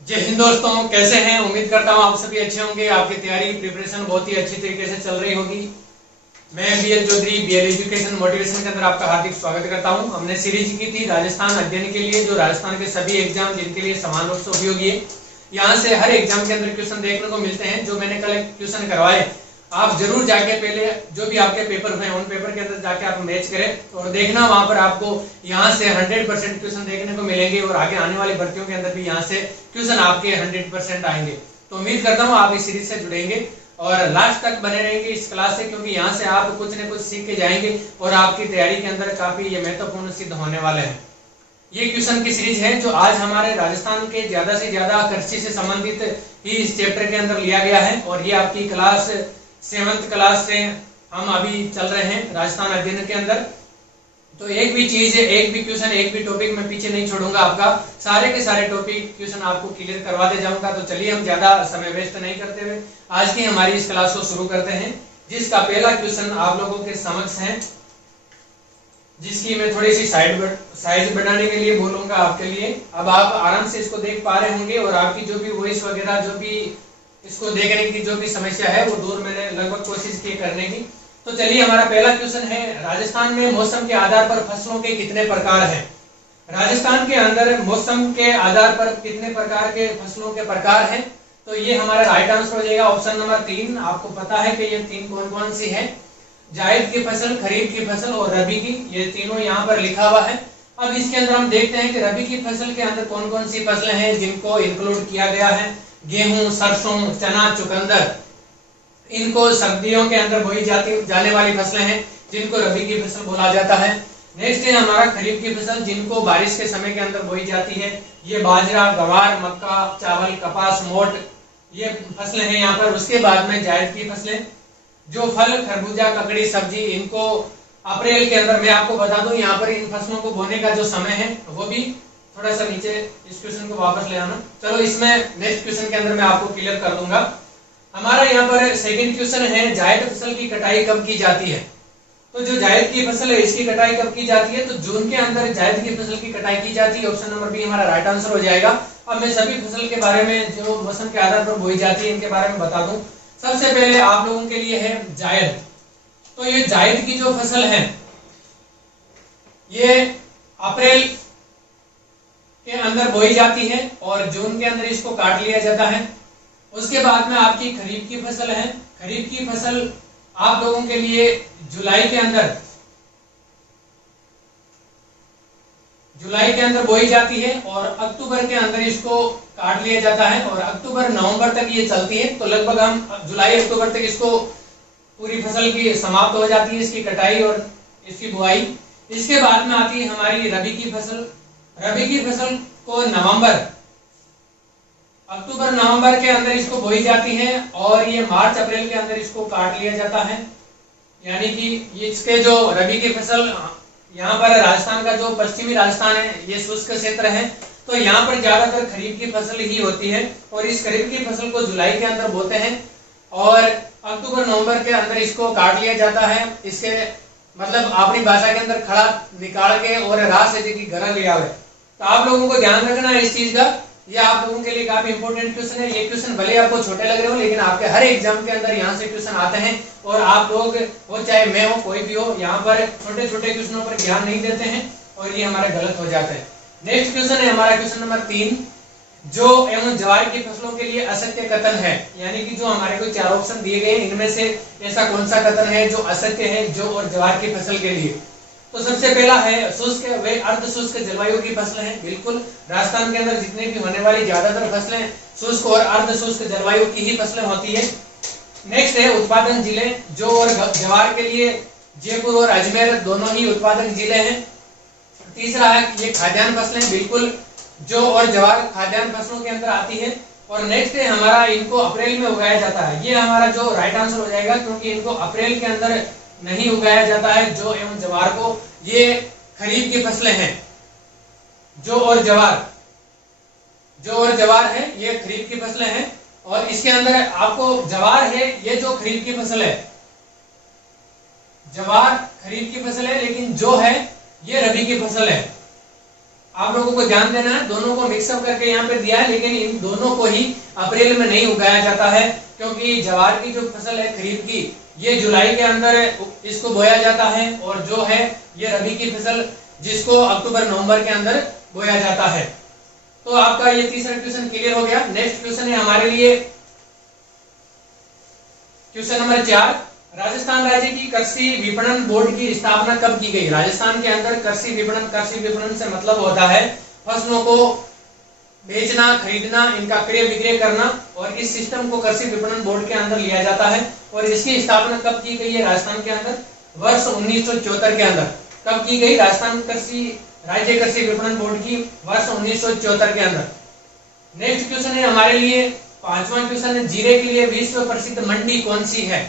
जय हिंद दोस्तों, कैसे हैं। उम्मीद करता हूं आप सभी अच्छे होंगे। आपकी तैयारी प्रिपरेशन बहुत ही अच्छी तरीके से चल रही होगी। मैं BL Chaudhary BL education motivation के अंदर आपका हार्दिक स्वागत करता हूं। हमने सीरीज की थी राजस्थान अध्ययन के लिए, जो राजस्थान के सभी एग्जाम जिनके लिए समान रूप से उपयोगी है। यहाँ से हर एग्जाम के अंदर क्वेश्चन देखने को मिलते हैं। जो मैंने कल क्वेश्चन करवाए, आप जरूर जाके पहले जो भी आपके पेपर हुए उन पेपर के अंदर जाके आप मैच करें और देखना, वहां पर आपको यहाँ से 100% क्वेश्चन देखने को मिलेंगे और आगे आने वाली भर्तियों के अंदर भी यहाँ से क्वेश्चन आपके 100% आएंगे। तो उम्मीद करता हूँ आप इस सीरीज से जुड़ेंगे और लास्ट तक बने रहेंगे इस क्लास से, क्योंकि यहाँ से आप कुछ न कुछ सीख के जाएंगे और आपकी तैयारी के अंदर काफी ये महत्वपूर्ण सिद्ध होने वाले हैं। ये क्वेश्चन की सीरीज है जो आज हमारे राजस्थान के ज्यादा से ज्यादा कृषि से संबंधित ही इस चैप्टर के अंदर लिया गया है और ये आपकी क्लास 7th क्लास से हम अभी चल रहे हैं राजस्थान अध्ययन के अंदर। तो एक भी चीज, एक भी क्वेश्चन, एक भी टॉपिक मैं पीछे नहीं छोड़ूंगा। आपका सारे के सारे टॉपिक क्वेश्चन आपको क्लियर करवाते जाऊंगा। तो चलिए हम ज्यादा समय वेस्ट नहीं करते हुए आज की हमारी इस क्लास को शुरू करते हैं, जिसका पहला क्वेश्चन आप लोगों के समक्ष है, जिसकी मैं थोड़ी सी साइज बढ़ाने के लिए बोलूंगा आपके लिए। अब आप आराम से इसको देख पा रहे होंगे और आपकी जो भी वॉइस वगैरह, जो भी इसको देखने की जो भी समस्या है वो दूर मैंने लगभग कोशिश की करने की। तो चलिए, हमारा पहला क्वेश्चन है, राजस्थान में मौसम के आधार पर फसलों के कितने प्रकार हैं। राजस्थान के अंदर मौसम के आधार पर कितने प्रकार के फसलों के प्रकार हैं। तो ये हमारा राइट आंसर हो जाएगा ऑप्शन नंबर 3। आपको पता है कि ये 3 कौन कौन सी है, जायद की फसल, खरीफ की फसल और रबी की, ये तीनों यहाँ पर लिखा हुआ है। अब इसके अंदर हम देखते हैं कि रबी की फसल के अंदर कौन कौन सी फसलें हैं जिनको इंक्लूड किया गया है। गेहूं, सरसों, चना, चुकंदर, इनको सर्दियों के अंदर बोई जाने वाली फसलें हैं जिनको रबी की फसल बोला जाता है। नेक्स्ट है हमारा खरीफ की फसल, जिनको बारिश के समय के अंदर बोई जाती है। ये बाजरा, ग्वार, मक्का, चावल, कपास, मोट, ये फसलें हैं यहाँ पर। उसके बाद में जायद की फसलें, जो फल, खरबूजा, ककड़ी, सब्जी, इनको अप्रैल के अंदर, मैं आपको बता दूं यहाँ पर इन फसलों को बोने का जो समय है वो भी थोड़ा सा नीचे इस क्वेश्चन को वापस ले आना। चलो, इसमें नेक्स्ट क्वेश्चन के अंदर मैं आपको क्लियर कर दूंगा। हमारा यहाँ पर सेकंड क्वेश्चन है, जायद फसल की कटाई कब की जाती है। तो जो जायद की फसल है इसकी कटाई कब की जाती है, तो जून के अंदर जायद की फसल की कटाई की जाती है। ऑप्शन नंबर बी हमारा राइट आंसर हो जाएगा। अब मैं सभी फसल के बारे में जो मौसम के आधार पर बोई जाती है इनके बारे में बता दूं। सबसे पहले आप लोगों के लिए है जायद। तो ये जायद की जो फसल है ये अप्रैल के अंदर बोई जाती है और जून के अंदर इसको काट लिया जाता है। उसके बाद में आपकी खरीफ की फसल है। खरीफ की फसल आप लोगों के लिए जुलाई के अंदर बोई जाती है और अक्टूबर के अंदर इसको काट लिया जाता है और अक्टूबर नवंबर तक ये चलती है। तो लगभग हम जुलाई अक्टूबर तक इसको पूरी फसल की समाप्त हो जाती है, इसकी कटाई और इसकी बुआई। इसके बाद में आती है हमारी रबी की फसल। रबी की फसल को अक्टूबर नवंबर के अंदर इसको बोई जाती है और ये मार्च अप्रैल के अंदर इसको काट लिया जाता है। यानी कि इसके जो रबी की फसल, यहाँ पर राजस्थान का जो पश्चिमी राजस्थान है ये शुष्क क्षेत्र है, तो यहाँ पर ज्यादातर खरीफ की फसल ही होती है और इस खरीफ की फसल को जुलाई के अंदर बोते हैं और अक्टूबर नवंबर के अंदर इसको काट लिया जाता है। इसके मतलब अपनी भाषा के अंदर खड़ा निकाल के और रास है कि घर ले आवे। तो आप लोगों को ध्यान रखना है इस चीज का, ये आप लोगों के लिए काफी इंपॉर्टेंट क्वेश्चन है। ये क्वेश्चन भले आपको छोटे लग रहे हो लेकिन आपके हर एग्जाम के अंदर यहाँ से क्वेश्चन आते हैं और आप लोग हो चाहे मैं हो कोई भी हो, यहाँ पर छोटे छोटे क्वेश्चनों पर ध्यान नहीं देते हैं और ये हमारे गलत हो जाते हैं। नेक्स्ट क्वेश्चन है हमारा क्वेश्चन नंबर 3, जो एवं ज्वार की फसलों के लिए असत्य कथन है। यानी कि जो हमारे को 4 ऑप्शन दिए गए इनमें से ऐसा कौन सा कथन है जो असत्य है जो और ज्वार की फसल के लिए। तो सबसे पहला है शुष्क व अर्ध शुष्क जलवायु की फसलें हैं। बिल्कुल, राजस्थान के अंदर जितने भी होने वाली ज्यादातर फसलें शुष्क और अर्ध शुष्क जलवायु की ही फसलें होती है। नेक्स्ट है उत्पादन जिले, जो और ज्वार के लिए जयपुर और अजमेर दोनों ही उत्पादक जिले हैं। तीसरा है ये खाद्यान्न फसलें, बिल्कुल जो और ज्वार खाद्यान्न फसलों के अंदर आती है। और नेक्स्ट है हमारा इनको अप्रैल में उगाया जाता है। ये हमारा जो राइट आंसर हो जाएगा, क्योंकि इनको अप्रैल के अंदर नहीं उगाया जाता है जो एवं ज्वार को। ये खरीफ की फसलें हैं। जो और ज्वार है ये खरीफ की फसलें हैं और इसके अंदर आपको ज्वार है, ये जो खरीफ की फसल है, ज्वार खरीफ की फसल है, लेकिन जो है ये रबी की फसल है। आप लोगों को ध्यान देना है, दोनों को मिक्सअप करके यहाँ पे दिया है, लेकिन इन दोनों को ही अप्रैल में नहीं उगाया जाता है, क्योंकि ज्वार की जो फसल है खरीफ की, ये जुलाई के अंदर इसको बोया जाता है, और जो है ये रबी की फसल जिसको अक्टूबर नवंबर के अंदर बोया जाता है। तो आपका ये तीसरा क्वेश्चन क्लियर हो गया। नेक्स्ट क्वेश्चन है हमारे लिए क्वेश्चन नंबर 4, राजस्थान राज्य की कृषि विपणन बोर्ड की स्थापना कब की गई? राजस्थान के अंदर कृषि विपणन से मतलब होता है फसलों को बेचना, खरीदना, इनका क्रय विक्रय करना, और इस सिस्टम को कृषि विपणन बोर्ड के अंदर लिया जाता है। और इसकी स्थापना कब की गई है राजस्थान के अंदर? वर्ष 1974 के अंदर। कब की गई? राजस्थान राज्य कृषि विपणन बोर्ड की वर्ष 1974 के अंदर। नेक्स्ट क्वेश्चन है हमारे लिए 5वां क्वेश्चन है, जीरे के लिए विश्व प्रसिद्ध मंडी कौन सी है?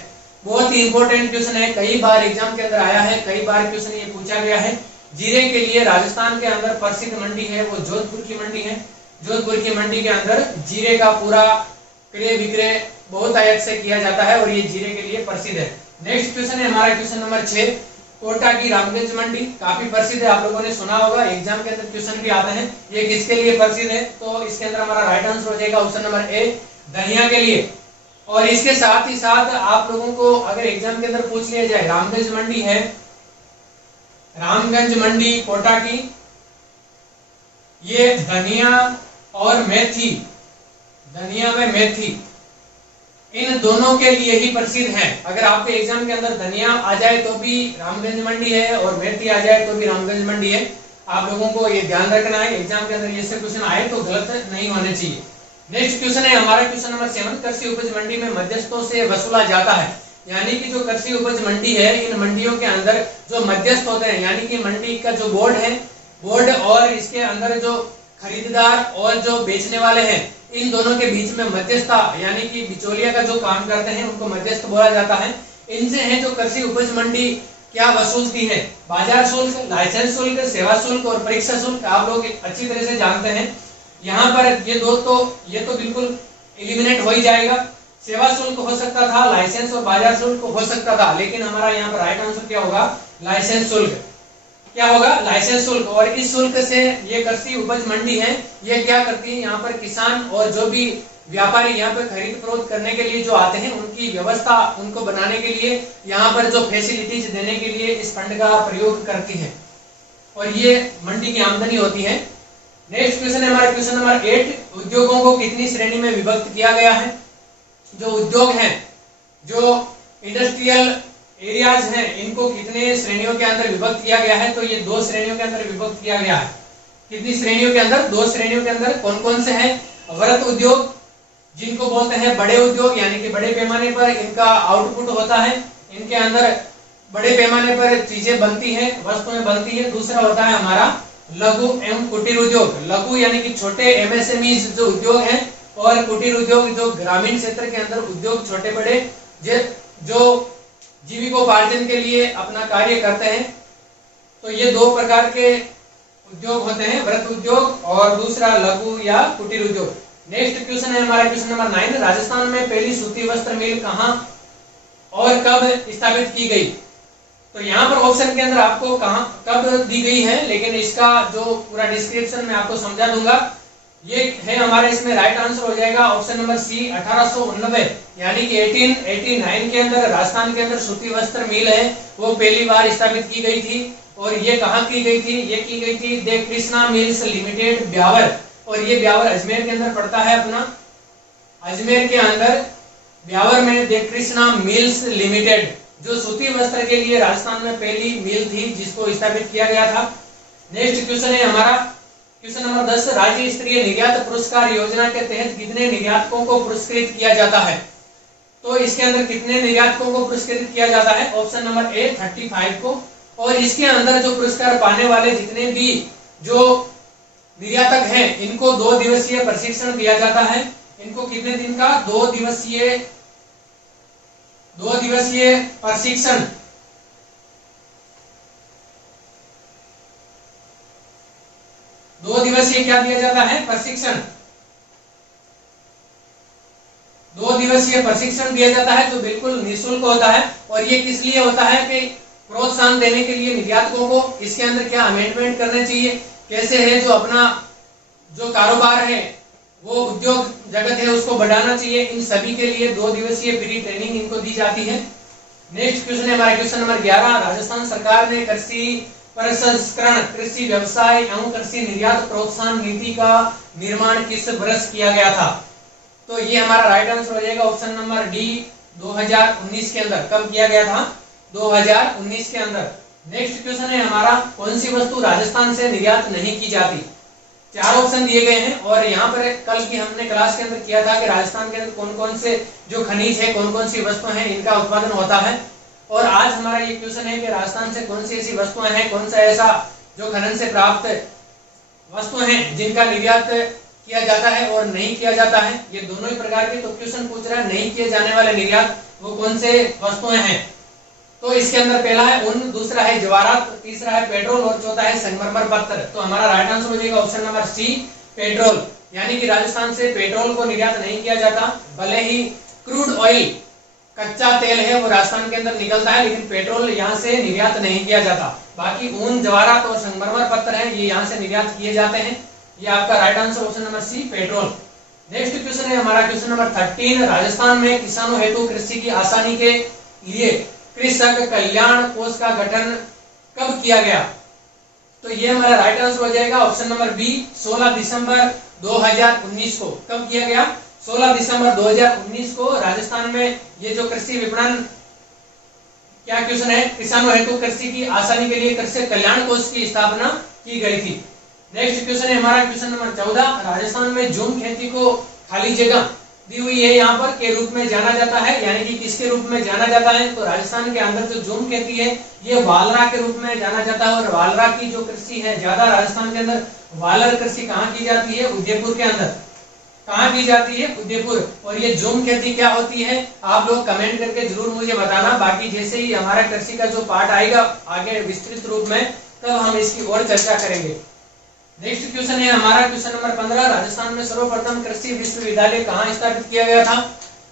बहुत ही इंपॉर्टेंट क्वेश्चन है, कई बार एग्जाम के अंदर आया है, कई बार क्वेश्चन ये पूछा गया है। जीरे के लिए राजस्थान के अंदर प्रसिद्ध मंडी है वो जोधपुर की मंडी है। जोधपुर की मंडी के अंदर जीरे का पूरा क्रय विक्रय बहुत आयात से किया जाता है, और ये जीरे के लिए प्रसिद्ध है। नेक्स्ट क्वेश्चन है हमारा क्वेश्चन नंबर 6, कोटा की रामगंज मंडी काफी प्रसिद्ध है, आप लोगों ने सुना होगा, एग्जाम के अंदर क्वेश्चन भी आते हैं। ये किसके लिए प्रसिद्ध है? तो इसके अंदर हमारा राइट आंसर हो जाएगा ऑप्शन नंबर ए, धनिया के लिए। और इसके साथ ही साथ आप लोगों को अगर एग्जाम के अंदर पूछ लिया जाए, रामगंज मंडी है, रामगंज मंडी कोटा की, ये धनिया और मेथी, धनिया में मेथी, इन दोनों के लिए ही प्रसिद्ध है। अगर आपके एग्जाम के अंदर धनिया आ जाए तो भी रामगंज मंडी है, और मेथी आ जाए तो भी रामगंज मंडी है। आप लोगों को ये ध्यान रखना है, एग्जाम के अंदर ये सब क्वेश्चन आए तो गलत नहीं होने चाहिए। नेक्स्ट क्वेश्चन है हमारा क्वेश्चन नंबर 7, कृषि उपज मंडी में मध्यस्थों से वसूला जाता है। यानी कि जो कृषि उपज मंडी है, इन मंडियों के अंदर जो मध्यस्थ होते हैं, यानी कि मंडी का जो बोर्ड है, बोर्ड और इसके अंदर जो खरीदार और जो बेचने वाले हैं, इन दोनों के बीच में मध्यस्थता यानी कि बिचौलिया का जो काम करते हैं उनको मध्यस्थ बोला जाता है। इनसे है जो कृषि उपज मंडी क्या वसूलती है? बाजार शुल्क, लाइसेंस शुल्क, सेवा शुल्क और परीक्षा शुल्क। आप लोग अच्छी तरह से जानते हैं। यहाँ पर ये तो बिल्कुल एलिमिनेट हो ही जाएगा। सेवा शुल्क हो सकता था, लाइसेंस और बाजार शुल्क हो सकता था, लेकिन हमारा यहाँ पर राइट आंसर क्या होगा? लाइसेंस शुल्क। क्या होगा? लाइसेंस शुल्क। और इस शुल्क से ये कृषि उपज मंडी है, ये क्या करती है, यहाँ पर किसान और जो भी व्यापारी यहाँ पर खरीद फरोख्त करने के लिए जो आते हैं, उनकी व्यवस्था उनको बनाने के लिए, यहाँ पर जो फैसिलिटीज देने के लिए इस फंड का प्रयोग करती है, और ये मंडी की आमदनी होती है। नेक्स्ट क्वेश्चन है हमारा क्वेश्चन नंबर 8, उद्योगों को कितनी श्रेणी में विभक्त किया गया है? जो उद्योग हैं, जो इंडस्ट्रियल एरियाज हैं, इनको कितने श्रेणियों के अंदर विभक्त किया गया है? तो ये 2 श्रेणियों के अंदर विभक्त किया गया है। कितनी श्रेणियों के अंदर? 2 श्रेणियों के अंदर। कौन कौन से हैं? वृहत उद्योग, जिनको बोलते हैं बड़े उद्योग, यानी कि बड़े पैमाने पर इनका आउटपुट होता है, इनके अंदर बड़े पैमाने पर चीजें बनती है, वस्तुएं बनती है। दूसरा होता है हमारा लघु एवं कुटीर उद्योग। लघु यानी कि छोटे एमएसएमई जो उद्योग हैं, और कुटीर उद्योग जो ग्रामीण क्षेत्र के अंदर उद्योग छोटे बड़े जो जीविकोपार्जन के लिए अपना कार्य करते हैं। तो ये 2 प्रकार के उद्योग होते हैं, वृहत उद्योग और दूसरा लघु या कुटीर उद्योग। नेक्स्ट क्वेश्चन है हमारा क्वेश्चन नंबर 9, राजस्थान में पहली सूती वस्त्र मिल कहां और कब स्थापित की गई? तो यहाँ पर ऑप्शन के अंदर आपको कहां कब दी गई है, लेकिन इसका जो पूरा डिस्क्रिप्शन मैं आपको समझा दूंगा। ये है हमारा, इसमें राइट आंसर हो जाएगा ऑप्शन नंबर सी, 1889, यानी कि 1889 के अंदर राजस्थान के अंदर सूती वस्त्र मिल है वो पहली बार स्थापित की गई थी। और ये कहाँ की गई थी? ये की गई थी दे कृष्णा मिल्स लिमिटेड, ब्यावर। और ये ब्यावर अजमेर के अंदर पड़ता है अपना। अजमेर के अंदर ब्यावर में दे कृष्णा मिल्स लिमिटेड, जो सूती वस्त्र के लिए राजस्थान में पहली मिल थी, जिसको स्थापित किया गया था। नेक्स्ट क्वेश्चन है हमारा क्वेश्चन नंबर 10, राज्य स्तरीय निर्यात पुरस्कार योजना के तहत कितने निर्यातकों को पुरस्कृत किया जाता है? तो इसके अंदर कितने निर्यातकों को पुरस्कृत किया जाता है? ऑप्शन नंबर ए 35 को। और इसके अंदर जो पुरस्कार पाने वाले जितने भी जो निर्यातक हैं, इनको 2 दिवसीय प्रशिक्षण दिया जाता है। इनको कितने दिन का? 2 दिवसीय प्रशिक्षण। 2 दिवसीय क्या दिया जाता है? प्रशिक्षण। 2 दिवसीय प्रशिक्षण दिया जाता है, जो बिल्कुल निःशुल्क होता है। और ये किस लिए होता है? कि प्रोत्साहन देने के लिए निर्यातकों को। इसके अंदर क्या अमेंडमेंट करने चाहिए कैसे है जो अपना जो कारोबार है, वो उद्योग जगत है, उसको बढ़ाना चाहिए। इन सभी के लिए 2 दिवसीय फ्री ट्रेनिंग इनको दी जाती है। नेक्स्ट क्वेश्चन है हमारा क्वेश्चन नंबर 11। राजस्थान सरकार ने कृषि प्रसंस्करण, कृषि व्यवसाय एवं कृषि निर्यात प्रोत्साहन नीति का निर्माण किस वर्ष किया गया था? तो ये हमारा राइट आंसर हो जाएगा ऑप्शन नंबर डी, 2019 के अंदर। कब किया गया था? 2019 के अंदर। नेक्स्ट क्वेश्चन है हमारा, कौन सी वस्तु राजस्थान से निर्यात नहीं की जाती? 4 ऑप्शन दिए गए हैं और यहाँ पर कल की हमने क्लास के अंदर किया था कि राजस्थान के अंदर कौन कौन से जो खनिज है, कौन कौन सी वस्तुएं हैं, इनका उत्पादन होता है। और आज हमारा ये क्वेश्चन है कि राजस्थान से कौन सी ऐसी वस्तुएं हैं, कौन सा ऐसा जो खनन से प्राप्त वस्तुएं हैं जिनका निर्यात किया जाता है और नहीं किया जाता है। ये दोनों ही प्रकार के तो क्वेश्चन पूछ रहा है, नहीं किए जाने वाले निर्यात वो कौन से वस्तुएं हैं? तो इसके अंदर पहला है ऊन, दूसरा है जवाहरात, तीसरा है पेट्रोल और चौथा है संगमरमर पत्थर। तो हमारा राइट आंसर हो जाएगा ऑप्शन नंबर सी, पेट्रोल। यानी कि राजस्थान से पेट्रोल को निर्यात नहीं किया जाता। भले ही क्रूड ऑयल, कच्चा तेल है, वो राजस्थान के अंदर निकलता है, लेकिन पेट्रोल यहाँ से निर्यात नहीं किया जाता। बाकी ऊन, जवाहरात और संगमरमर पत्थर है, ये यहाँ से निर्यात किए जाते हैं। ये आपका right answer option number C, petrol. Next question है हमारा क्वेश्चन नंबर 13। राजस्थान में किसानों हेतु कृषि की आसानी के लिए कृषक कल्याण कोष का गठन कब किया गया? तो ये हमारा राइट आंसर हो जाएगा ऑप्शन नंबर बी, 16 दिसंबर 2019 को। कब किया गया? 16 दिसंबर 2019 को राजस्थान में ये जो कृषि विपणन, क्या क्वेश्चन है, किसानों हेतु कृषि की आसानी के लिए कृषि कल्याण कोष की स्थापना की गई थी। नेक्स्ट क्वेश्चन है हमारा क्वेश्चन नंबर 14। राजस्थान में झूम खेती को खाली जगह दी हुई है यहाँ पर के रूप में जाना जाता है, यानी कि किसके रूप में जाना जाता है? तो राजस्थान के अंदर जो झूम खेती है ये वालरा के रूप में जाना जाता है। और वालरा की जो कृषि है, ज्यादा राजस्थान के अंदर वालर कृषि कहाँ की जाती है? उदयपुर के अंदर। कहाँ की जाती है? उदयपुर। और ये झूम खेती क्या होती है? आप लोग कमेंट करके जरूर मुझे बताना। बाकी जैसे ही हमारा कृषि का जो पार्ट आएगा आगे विस्तृत रूप में, तब हम इसकी और चर्चा करेंगे। नेक्स्ट क्वेश्चन है हमारा क्वेश्चन नंबर 15। राजस्थान में सर्वप्रथम कृषि विश्वविद्यालय कहाँ स्थापित किया गया था?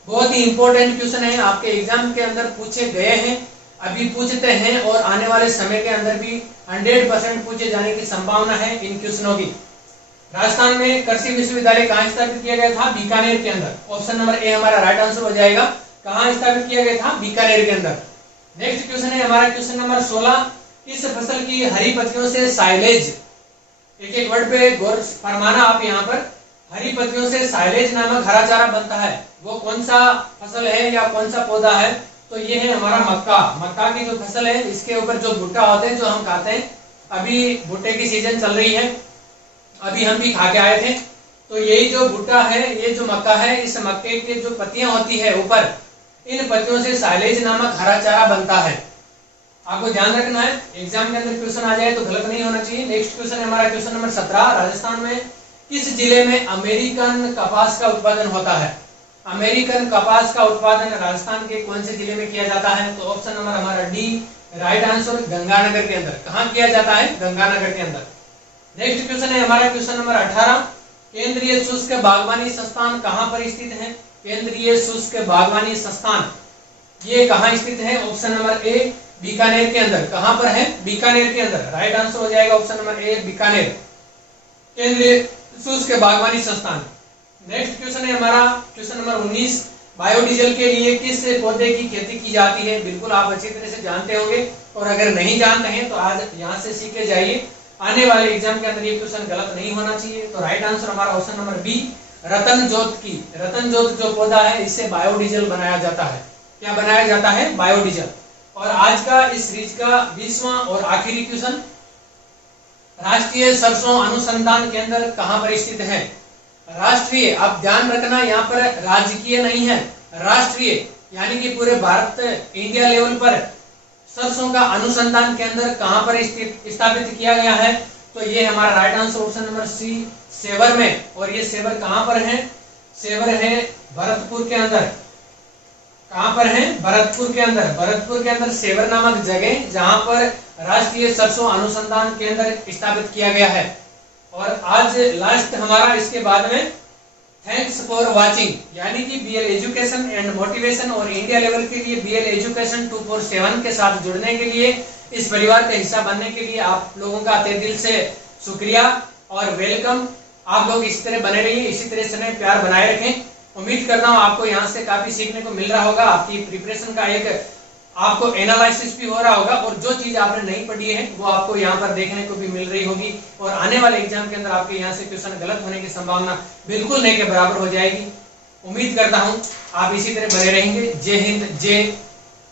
बहुत ही इंपॉर्टेंट क्वेश्चन है, आपके एग्जाम के अंदर पूछे गए हैं, अभी पूछते हैं और आने वाले समय के अंदर भी 100% पूछे जाने की संभावना है इन क्वेश्चनों की। राजस्थान में कृषि विश्वविद्यालय कहाँ स्थापित किया गया था? बीकानेर के अंदर। ऑप्शन नंबर ए हमारा राइट आंसर हो जाएगा। कहाँ स्थापित किया गया था? बीकानेर के अंदर। नेक्स्ट क्वेश्चन है हमारा क्वेश्चन नंबर 16। इस फसल की हरी पत्तियों से साइलेज, एक एक वर्ड पे गौर फरमाना आप यहाँ पर, हरी पत्तियों से साइलेज नामक हरा चारा बनता है, वो कौन सा फसल है या कौन सा पौधा है? तो ये है हमारा मक्का। मक्का की जो फसल है, इसके ऊपर जो भुट्टा होते हैं जो हम खाते हैं, अभी भुट्टे की सीजन चल रही है, अभी हम भी खा के आए थे। तो यही जो भुट्टा है, ये जो मक्का है, इस मक्के के जो पत्तियां होती है ऊपर, इन पत्तियों से साइलेज नामक हरा चारा बनता है। आपको ध्यान रखना है, एग्जाम के अंदर क्वेश्चन आ जाए तो गलत नहीं होना चाहिए। नेक्स्ट क्वेश्चन है हमारा क्वेश्चन नंबर 17। राजस्थान में किस जिले में अमेरिकन कपास का उत्पादन होता है? अमेरिकन कपास का उत्पादन राजस्थान के कौन से जिले में किया जाता है? तो ऑप्शन नंबर हमारा डी, राइट आंसर, गंगानगर के अंदर। कहाँ किया जाता है? गंगानगर के अंदर। नेक्स्ट क्वेश्चन है हमारा क्वेश्चन नंबर 18। केंद्रीय शुष्क बागवानी संस्थान कहाँ पर स्थित है? केंद्रीय शुष्क बागवानी संस्थान ये कहाँ स्थित है? ऑप्शन नंबर ए, बीकानेर के अंदर। कहां पर है? बीकानेर के अंदर। राइट आंसर हो जाएगा ऑप्शन नंबर ए, बीकानेर, केंद्रीय शुष्क बागवानी संस्थान। नेक्स्ट क्वेश्चन है हमारा क्वेश्चन नंबर 19। बायोडीजल के लिए किस पौधे की खेती की जाती है? बिल्कुल आप अच्छी तरह से जानते होंगे, और अगर नहीं जानते हैं तो आज यहाँ से सीख के जाइए, आने वाले एग्जाम के अंदर ये क्वेश्चन गलत नहीं होना चाहिए। तो राइट आंसर हमारा ऑप्शन नंबर बी, रतन जोत की। रतन जोत जो पौधा है, इससे बायोडीजल बनाया जाता है। क्या बनाया जाता है? बायोडीजल। और आज का इस सीरीज का 20वां और आखिरी क्वेश्चन, राष्ट्रीय सरसों अनुसंधान केंद्र कहां पर स्थित है? राष्ट्रीय, आप ध्यान रखना यहाँ पर राजकीय नहीं है, राष्ट्रीय, यानी कि पूरे भारत इंडिया लेवल पर सरसों का अनुसंधान केंद्र कहां पर स्थापित किया गया है? तो ये हमारा right answer option number C, सेवर में। और ये सेवर कहां पर है? सेवर है भरतपुर के अंदर। कहां पर है? भरतपुर के अंदर। भरतपुर के अंदर सेवर नामक जगह, जहां पर राष्ट्रीय सरसों अनुसंधान केंद्र स्थापित किया गया है। और आज लास्ट हमारा इसके बाद में थैंक्स फॉर वाचिंग, यानी कि बीएल एजुकेशन एंड मोटिवेशन और इंडिया लेवल के लिए बीएल एजुकेशन 247 के साथ जुड़ने के लिए, इस परिवार का हिस्सा बनने के लिए आप लोगों का तहे दिल से शुक्रिया और वेलकम। आप लोग इसी तरह बने रहिए, इसी तरह से प्यार बनाए रखें। उम्मीद करता हूँ आपको यहाँ से काफी सीखने को मिल रहा होगा, आपकी प्रिपरेशन का एक आपको एनालिसिस भी हो रहा होगा और जो चीज आपने नहीं पढ़ी है वो आपको यहाँ पर देखने को भी मिल रही होगी और आने वाले एग्जाम के अंदर आपके यहाँ से क्वेश्चन गलत होने की संभावना बिल्कुल नहीं के बराबर हो जाएगी। उम्मीद करता हूँ आप इसी तरह बने रहेंगे। जय हिंद, जय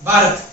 भारत।